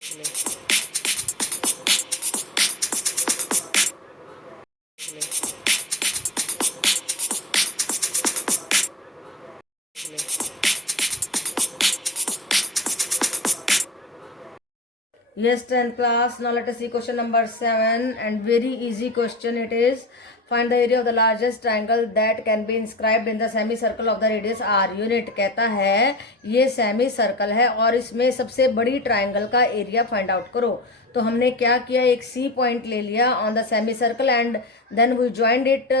Yes, 10th class. Now let us see question number 7, and very easy question it is. Find the area of the largest triangle that can be inscribed in the semicircle of the radius r unit. कहता है ये semi circle है और इसमें सबसे बड़ी triangle का area find out करो। तो हमने क्या किया, एक सी पॉइंट ले लिया on the semi circle and then we joined it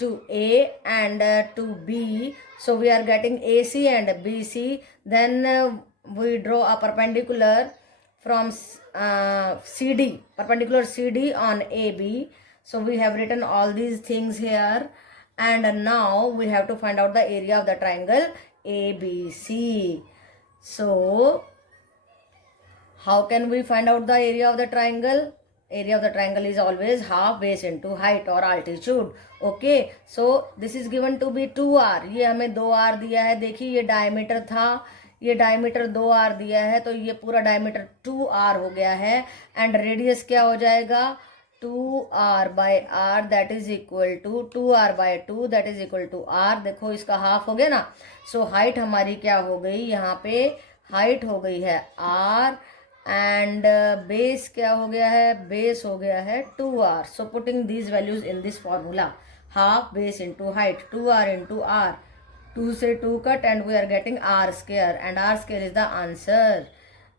to A and to B. So we are getting AC and BC. Then we draw a perpendicular from CD, perpendicular CD on AB. So we have written all these things here, and now we have to find out the area of the triangle ABC. So how can we find out the area of the triangle? Area of the triangle is always half base into height or altitude. Okay, so this is given to be 2r. ये हमें 2r दिया है। देखिए ये diameter था, ये diameter 2r दिया है, तो ये पूरा डायमीटर 2r हो गया है। एंड रेडियस क्या हो जाएगा, 2r by r that is equal to 2r by 2 that is equal to r। देखो इसका हाफ हो गया ना। सो हाइट हमारी क्या हो गई, यहाँ पे हाइट हो गई है r एंड बेस क्या हो गया है, बेस हो गया है 2r। So putting these values in this formula, half base into height 2r into r, 2 से 2 cut and we are getting r square and r square is the answer.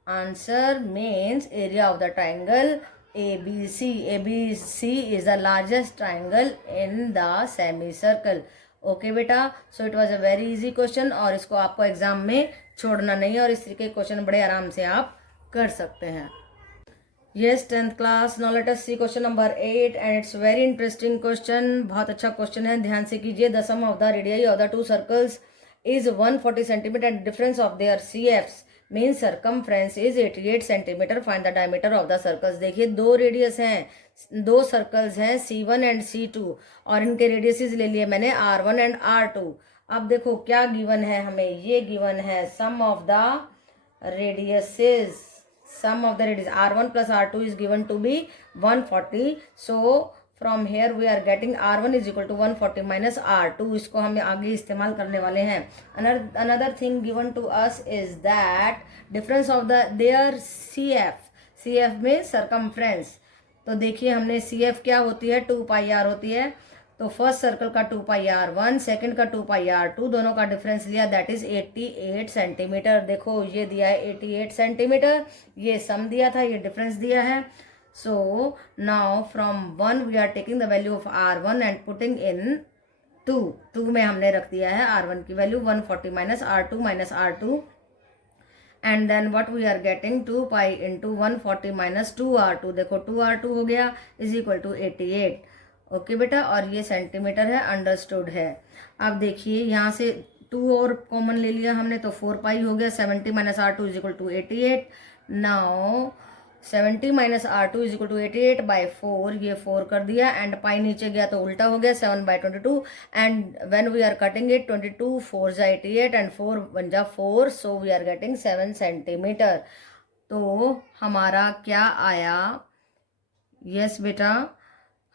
Answer means area of the triangle ABC. ABC is the largest triangle in the semicircle. Okay बेटा, so it was a very easy question और इसको आपको exam में छोड़ना नहीं है और इस तरीके के क्वेश्चन बड़े आराम से आप कर सकते हैं। Yes 10th class, now let us see question number 8 and it's very interesting question. बहुत अच्छा क्वेश्चन है, ध्यान से कीजिए। The sum of the radius of the two circles is 140 centimetre and difference of their CFs means circumference is 88 centimetre. Find the diameter of the circles. देखिए दो radius हैं, दो सर्कल्स हैं C1 एंड C2 और इनके radiuses ले लिए मैंने R1 एंड R2। अब देखो क्या गिवन है हमें, ये गिवन है sum of the radiuses, sum of the radius r1 plus r2 is given to be 140. So from here we are getting r1 is equal to 140 minus r2. इसको हम आगे इस्तेमाल करने वाले हैं। Another thing given to us is that difference of the their CF में circumference। तो देखिए हमने CF क्या होती है, 2 पाई r होती है। तो फर्स्ट सर्कल का 2 पाई r1, सेकंड का 2 पाई r2, दोनों का डिफरेंस लिया दैट इज 88 सेंटीमीटर। देखो ये दिया है 88 सेंटीमीटर, ये सम दिया था, ये डिफरेंस दिया है। So now from 1 we are taking the value of r1 and putting in 2 में हमने रख दिया है r1 की value 140 minus r2 and then what we are getting 2 pi into 140 minus 2r2। देखो 2r2 हो गया इज इक्वल टू 88। ओके बेटा, और ये सेंटीमीटर है, अंडरस्टूड है। अब देखिए यहाँ से 2 और कॉमन ले लिया हमने तो 4 पाई हो गया। 70 minus r2 is equal to 88। Now 70 minus r2 is equal to 88 by 4, ये 4 कर दिया एंड पाई नीचे गया तो उल्टा हो गया 7 by 22 and when we are cutting it 22 4 जा 88 एंड 4 1 जा 4, so we are getting 7 centimetre. तो हमारा क्या आया, यस बेटा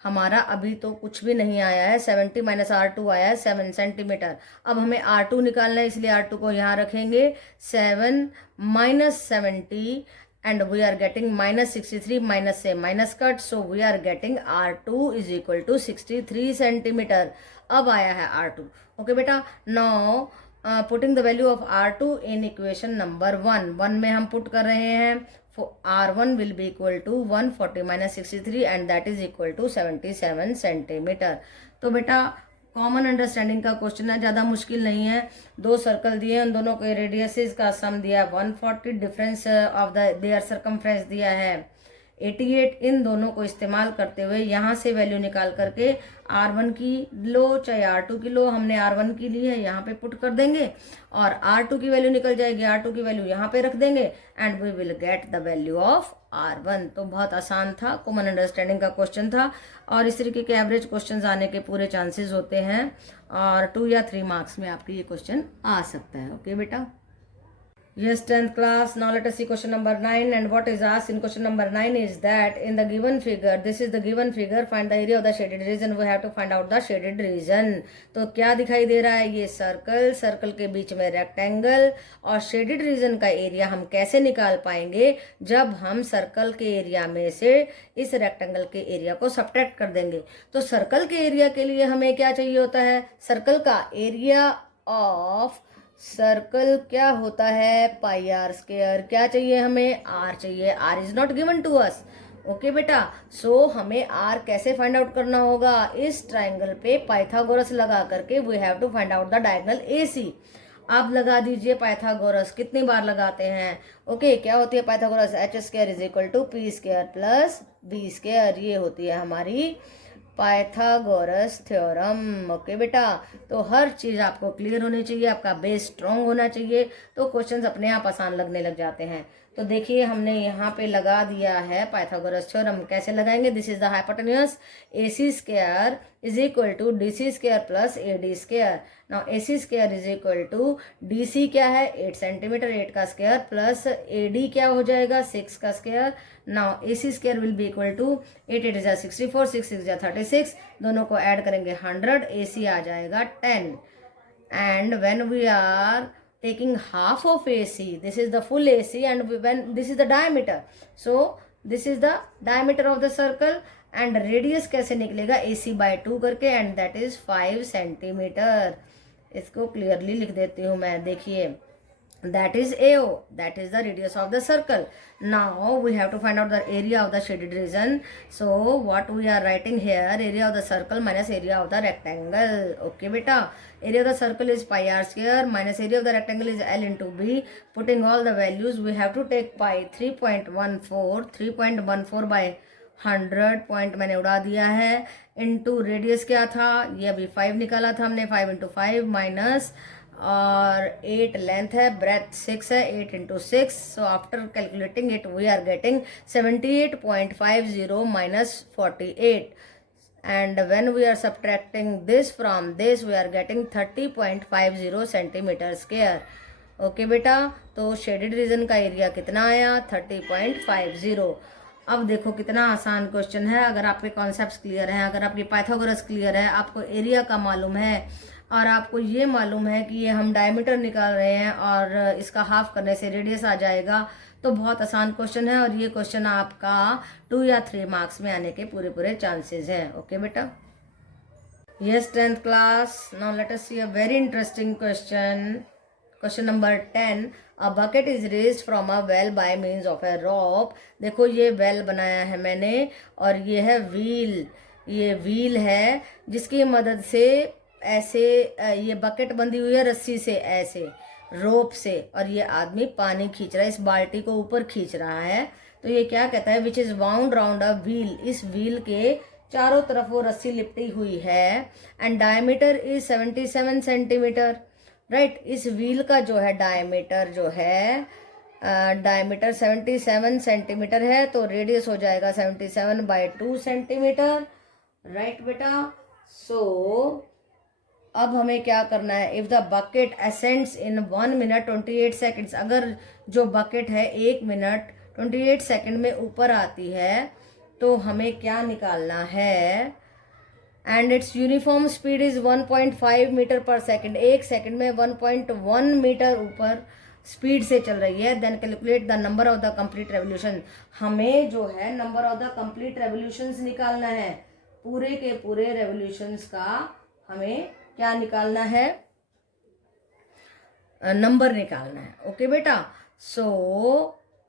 हमारा अभी तो कुछ भी नहीं आया है, 70 माइनस r2 आया है 7 सेंटीमीटर। अब हमें r2 निकालना है, इसलिए r2 को यहाँ रखेंगे 7 minus 70 and we are getting minus 63, minus से minus cut, so we are getting r2 is equal to 63 centimetre. अब आया है r2। ओके बेटा, now putting the value of r2 in equation number 1 में हम पुट कर रहे हैं r1 will be equal to 140 minus 63 and that is equal to 77 centimetre. तो बेटा कॉमन अंडरस्टैंडिंग का क्वेश्चन है, ज़्यादा मुश्किल नहीं है। दो सर्कल दिए, उन दोनों के रेडियसेस का सम दिया 140, difference of the their circumference दिया है 88। इन दोनों को इस्तेमाल करते हुए यहाँ से वैल्यू निकाल करके r1 की लो चाहे r2 की लो, हमने r1 की ली है यहाँ पे पुट कर देंगे और r2 की वैल्यू निकल जाएगी, r2 की वैल्यू यहाँ पे रख देंगे and we will get the value of r1। तो बहुत आसान था, कॉमन अंडरस्टैंडिंग का क्वेश्चन था और इस तरीके के एवरेज क्वेश्चन आने के पूरे चांसेस होते हैं और 2 या 3 मार्क्स में आपके ये क्वेश्चन आ सकता है। ओके बेटा। Yes, 10th class. Now let us see question number 9. And what is asked in question number 9 is that in the given figure, this is the given figure, find the area of the shaded region. We have to find out the shaded region. तो क्या दिखाई दे रहा है? ये circle, circle के बीच में rectangle, और shaded region का एरिया हम कैसे निकाल पाएंगे? जब हम सर्कल के एरिया में से इस रेक्टेंगल के एरिया को सब्ट्रैक्ट कर देंगे। तो सर्कल के एरिया के लिए हमें क्या चाहिए होता है? सर्कल का एरिया ऑफ सर्कल क्या होता है? Pi are square. क्या चाहिए हमें? आर चाहिए। R is not given to us. Okay बेटा, सो हमें आर कैसे फाइंड आउट करना होगा? इस ट्राइंगल पे पाइथागोरस लगा करके we have to find out the diagonal AC। आप लगा दीजिए पाइथागोरस। कितनी बार लगाते हैं? ओके, क्या होती है Pythagoras? H square is equal to P square plus B square. ये होती है हमारी पाइथागोरस थ्योरम। ओके बेटा, तो हर चीज आपको क्लियर होनी चाहिए, आपका बेस स्ट्रांग होना चाहिए, तो क्वेश्चंस अपने आप आसान लगने लग जाते हैं। तो देखिए हमने यहाँ पे लगा दिया है पाइथागोरस थ्योरम। कैसे लगाएंगे? This is the hypotenuse AC square is equal to DC square plus AD square. Now AC square is equal to DC क्या है? 8 सेंटीमीटर, 8 का स्क्वायर प्लस AD क्या हो जाएगा? 6 का square. Now AC square will be equal to 8 8 जा 64, 6 6 जा 36, दोनों को ऐड करेंगे 100, AC आ जाएगा 10। And when we are taking half of AC, this is the full AC, and when this is the diameter, so this is the diameter of the circle, and radius कैसे निकलेगा? AC by 2 करके, and that is 5 centimetre. इसको clearly लिख देती हूँ मैं। देखिए, that is AO, that is the radius of the circle. Now we have to find out the area of the shaded region. So what we are writing here, area of the circle minus area of the rectangle. Okay beta, area of the circle is pi r square minus area of the rectangle is L into B. Putting all the values, we have to take pi 3.14, 3.14 by 100 point मैंने उड़ा दिया है, into radius क्या था? ये अभी 5 निकाला था हमने, 5 इंटू 5 माइनस, और 8 लेंथ है, ब्रेथ 6 है, 8 into 6। So after calculating it we are getting 78.50 minus 48, and when we are subtracting this from this we are getting 30.50 centimetre square. Okay बेटा, तो शेडेड रीजन का एरिया कितना आया? 30.50। अब देखो कितना आसान क्वेश्चन है। अगर आपके कॉन्सेप्ट्स क्लियर हैं, अगर आपकी पाइथागोरस क्लियर है, आपको एरिया का मालूम है, और आपको ये मालूम है कि ये हम डायमीटर निकाल रहे हैं और इसका हाफ करने से रेडियस आ जाएगा, तो बहुत आसान क्वेश्चन है, और ये क्वेश्चन आपका 2 या 3 मार्क्स में आने के पूरे पूरे चांसेस हैं। ओके बेटा, yes 10th class. Now let us see a very interesting question. Question number 10, a bucket is raised from a well by means of a rope. देखो ये वेल बनाया है मैंने, और ये है व्हील। ये व्हील है जिसकी मदद से ऐसे ये बकेट बंधी हुई है रस्सी से, ऐसे रोप से, और ये आदमी पानी खींच रहा है, इस बाल्टी को ऊपर खींच रहा है। तो ये क्या कहता है? Which is wound round a wheel. इस व्हील के चारों तरफ वो रस्सी लिपटी हुई है, and diameter is 77 centimetre. Right, इस व्हील का जो है डायमीटर जो है डायमीटर 77 सेंटीमीटर है, तो रेडियस हो जाएगा 77 बाई 2 सेंटीमीटर। राइट बेटा, सो अब हमें क्या करना है? If the bucket ascends in 1 minute 28 seconds, अगर जो बकेट है 1 मिनट 28 सेकेंड में ऊपर आती है, तो हमें क्या निकालना है? And its uniform speed is 1.5 metre per second. 1 second में 1.1 मीटर ऊपर स्पीड से चल रही है। Then calculate the number of the complete revolution. हमें जो है number of the complete revolutions निकालना है, पूरे के पूरे रेवोल्यूशंस का हमें क्या निकालना है? नंबर निकालना है। ओके बेटा, सो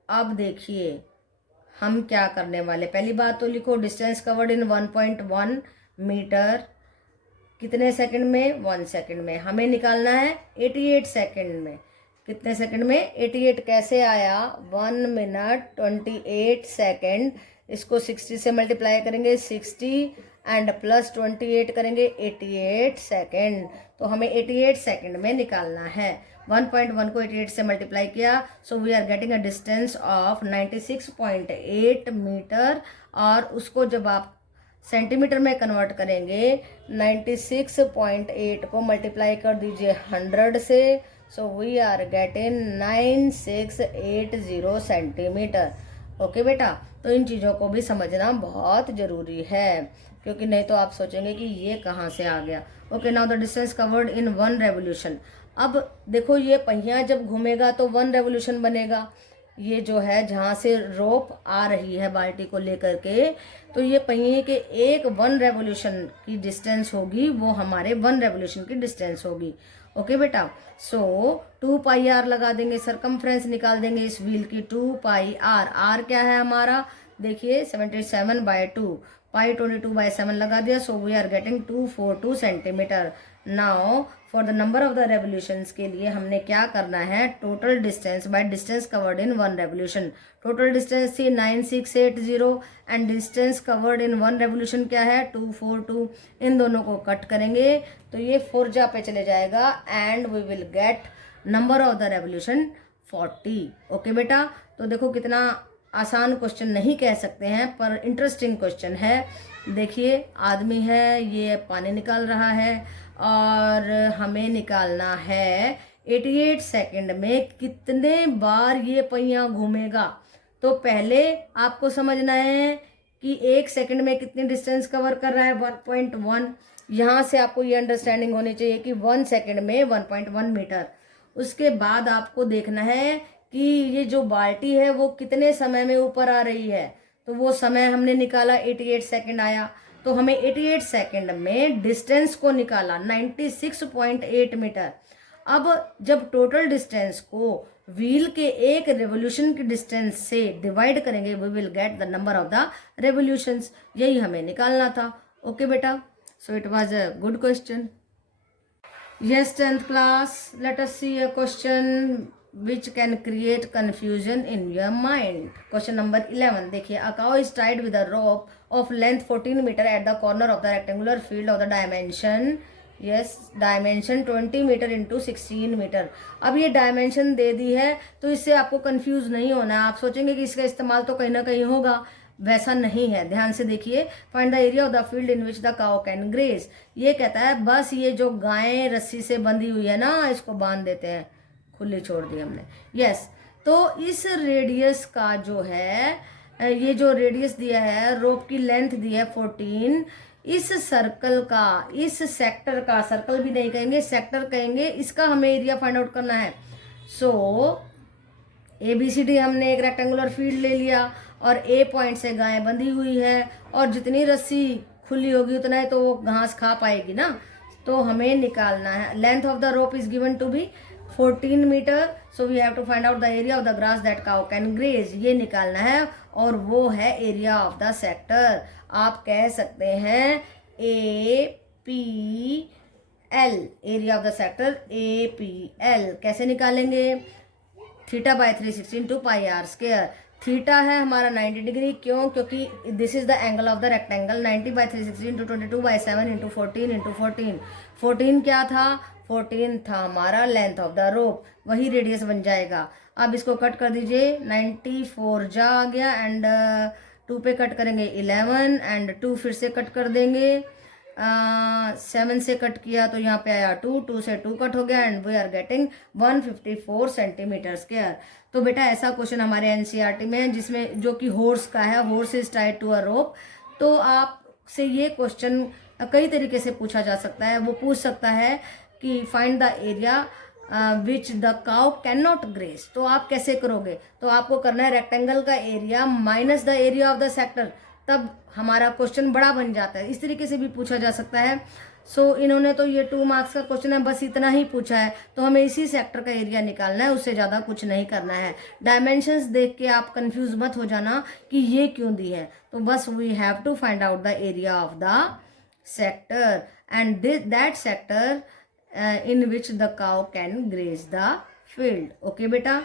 अब देखिए हम क्या करने वाले। पहली बात तो लिखो, डिस्टेंस कवर्ड इन 1.1 मीटर कितने सेकंड में? 1 सेकंड में। हमें निकालना है 88 सेकंड में। कितने सेकंड में? 88। कैसे आया? 1 मिनट 28 सेकंड। इसको 60 से मल्टीप्लाई करेंगे, 60 एंड प्लस 28 करेंगे, 88 सेकेंड। तो हमें 88 सेकेंड में निकालना है। 1.1 को 88 से मल्टीप्लाई किया, so we are getting a distance of 96.8 metre, और उसको जब आप सेंटीमीटर में कन्वर्ट करेंगे, 96.8 को मल्टीप्लाई कर दीजिए 100 से, So we are getting 9680 centimetre. Okay बेटा, तो इन चीज़ों को भी समझना बहुत ज़रूरी है, क्योंकि नहीं तो आप सोचेंगे कि ये कहाँ से आ गया। Okay, now the distance covered in 1 revolution. अब देखो, ये पहिया जब घूमेगा तो 1 रेवोल्यूशन बनेगा। ये जो है जहाँ से रोप आ रही है बाल्टी को लेकर के, तो ये पहिए के एक 1 रेवोल्यूशन की डिस्टेंस होगी, वो हमारे 1 रेवोल्यूशन की डिस्टेंस होगी। ओके बेटा, सो 2 पाई आर लगा देंगे, सरकमफ्रेंस निकाल देंगे इस व्हील की। 2 पाई आर, आर क्या है हमारा, देखिए 77/2, पाई 22/7 लगा दिया। So we are getting 242 centimetre. Now for the number of the revolutions के लिए हमने क्या करना है, total distance by distance covered in 1 revolution. Total distance थी 9680 and distance covered in 1 revolution क्या है, 242। इन दोनों को कट करेंगे तो ये फोरजा पे चले जाएगा and we will get number of the revolution 40। Okay बेटा, तो देखो कितना आसान क्वेश्चन नहीं कह सकते हैं पर इंटरेस्टिंग क्वेश्चन है। देखिए, आदमी है, ये पानी निकाल रहा है और हमें निकालना है 88 सेकंड में कितने बार ये पहिया घूमेगा। तो पहले आपको समझना है कि 1 सेकंड में कितनी डिस्टेंस कवर कर रहा है, 1.1। यहाँ से आपको ये अंडरस्टैंडिंग होनी चाहिए कि 1 सेकंड में 1.1 मीटर। उसके बाद आपको देखना है कि ये जो बाल्टी है वो कितने समय में ऊपर आ रही है, तो वो समय हमने निकाला 88 सेकंड आया। तो हमें 88 सेकंड में डिस्टेंस को निकाला 96.8 मीटर। अब जब टोटल डिस्टेंस को व्हील के एक रेवोल्यूशन की डिस्टेंस से डिवाइड करेंगे, we will get the number of the revolutions. यही हमें निकालना था। ओके बेटा, so it was a good question. Yes, 10th class, let us see a question which can create confusion in your mind. Question number 11. देखिए, a cow is tied with a rope of length 14 meter at the corner of the rectangular field of the dimension. Yes, dimension 20 meter into 16 meter. अब ये dimension दे दी है तो इससे आपको confuse नहीं होना है। आप सोचेंगे कि इसका इस्तेमाल तो कहीं ना कहीं होगा, वैसा नहीं है। ध्यान से देखिए, find the area of the field in which the cow can graze. ये कहता है बस ये जो गायें रस्सी से बंधी हुई है ना, इसको बांध देते हैं, खुली छोड़ दी हमने। यस, तो इस रेडियस का जो है, ये जो रेडियस दिया है, रोप की लेंथ दी है 14, इस सर्कल का, इस सेक्टर का, सर्कल भी नहीं कहेंगे सेक्टर कहेंगे, इसका हमें एरिया फाइंड आउट करना है। सो ABCD हमने एक रेक्टेंगुलर फील्ड ले लिया और A पॉइंट से गाय बंधी हुई है और जितनी रस्सी खुली होगी उतना ही तो वो घास खा पाएगी ना। तो हमें निकालना है, length of the rope is given to be 14 metre. So we have to find out the area of the grass that cow can graze. ये निकालना है और वो है एरिया ऑफ द सेक्टर। आप कह सकते हैं APL, area of the sector APL। कैसे निकालेंगे, θ/360 into pi are square. Theta है हमारा 90 डिग्री, क्यों, क्योंकि this is the angle of the rectangle. 90/360 into 22/7 into 14 into 14। 14 क्या था, 14 था हमारा लेंथ ऑफ द रोप, वही रेडियस बन जाएगा। अब इसको कट कर दीजिए, 94 जा आ गया एंड 2 पे कट करेंगे 11 एंड 2 फिर से कट कर देंगे। 7 से कट किया तो यहाँ पे आया 2 से 2 कट हो गया and we are getting 154 centimetre square. तो बेटा ऐसा क्वेश्चन हमारे एनसीईआरटी में है जिसमें, जो कि हॉर्स का है, horse is tied to a rope. तो आपसे ये क्वेश्चन कई तरीके से पूछा जा सकता है। वो पूछ सकता है कि find the area which the cow can not graze. तो आप कैसे करोगे, तो आपको करना है रेक्टेंगल का area minus the area of the sector, तब हमारा क्वेश्चन बड़ा बन जाता है। इस तरीके से भी पूछा जा सकता है। सो इन्होंने तो ये 2 मार्क्स का क्वेश्चन है, बस इतना ही पूछा है, तो हमें इसी सेक्टर का एरिया निकालना है, उससे ज़्यादा कुछ नहीं करना है। डायमेंशंस देख के आप कंफ्यूज मत हो जाना कि ये क्यों दी है, तो बस we have to find out the area of the sector and that sector in which the cow can graze the field. Okay बेटा,